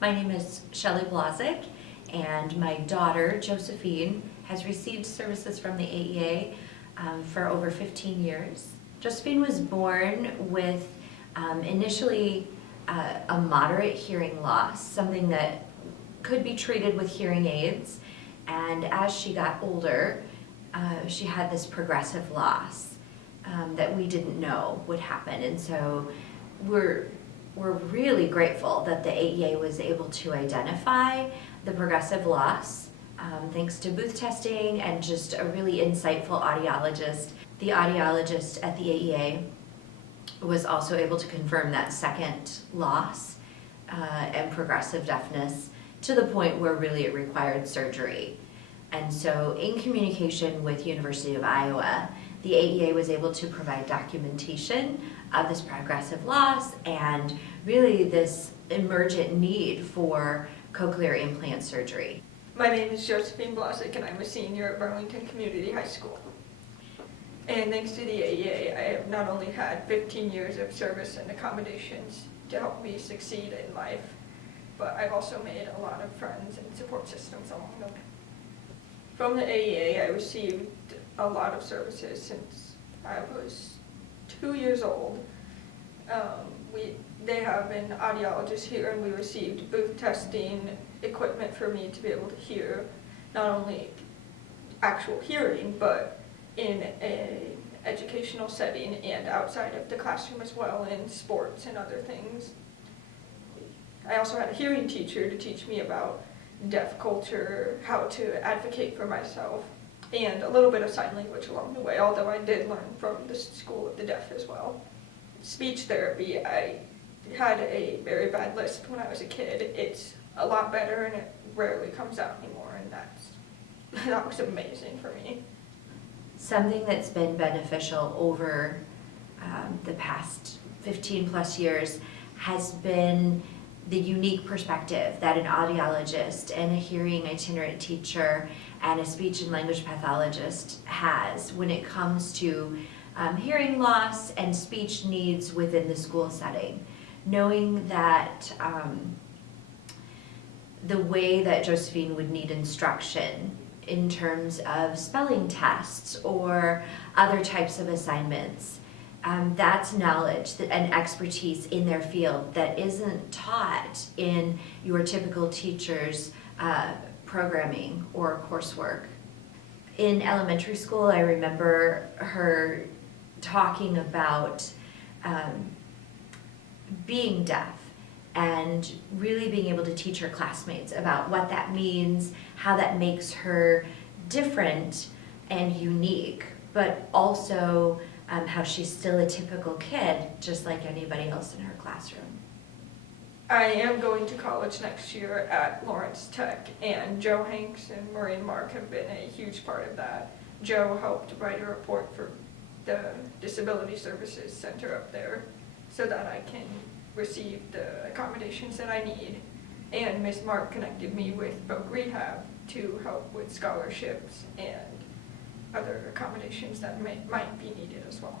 My name is Shelley Blazik, and my daughter, Josephine, has received services from the AEA for over 15 years. Josephine was born with initially a moderate hearing loss, something that could be treated with hearing aids, and as she got older, she had this progressive loss that we didn't know would happen, and so we're really grateful that the AEA was able to identify the progressive loss thanks to booth testing and just a really insightful audiologist. The audiologist at the AEA was also able to confirm that second loss and progressive deafness to the point where really it required surgery. And so in communication with University of Iowa, the AEA was able to provide documentation of this progressive loss and really this emergent need for cochlear implant surgery. My name is Josephine Blazik, and I'm a senior at Burlington Community High School. And thanks to the AEA, I have not only had 15 years of service and accommodations to help me succeed in life, but I've also made a lot of friends and support systems along the way. From the AEA, I received a lot of services since I was 2 years old. They have an audiologist here, and we received booth testing equipment for me to be able to hear, not only actual hearing, but in an educational setting and outside of the classroom as well, in sports and other things. I also had a hearing teacher to teach me about deaf culture, how to advocate for myself, and a little bit of sign language along the way, although I did learn from the School of the Deaf as well. Speech therapy, I had a very bad lisp when I was a kid. It's a lot better and it rarely comes out anymore, and that was amazing for me. Something that's been beneficial over the past 15 plus years has been the unique perspective that an audiologist and a hearing itinerant teacher and a speech and language pathologist has when it comes to hearing loss and speech needs within the school setting. Knowing that the way that Josephine would need instruction in terms of spelling tests or other types of assignments, that's knowledge and expertise in their field that isn't taught in your typical teacher's programming or coursework. In elementary school, I remember her talking about being deaf and really being able to teach her classmates about what that means, how that makes her different and unique, but also how she's still a typical kid, just like anybody else in her classroom. I am going to college next year at Lawrence Tech, and Joe Hanks and Maureen Mark have been a huge part of that. Joe helped write a report for the Disability Services Center up there so that I can receive the accommodations that I need. And Ms. Mark connected me with Voc Rehab to help with scholarships and other accommodations that might be needed as well.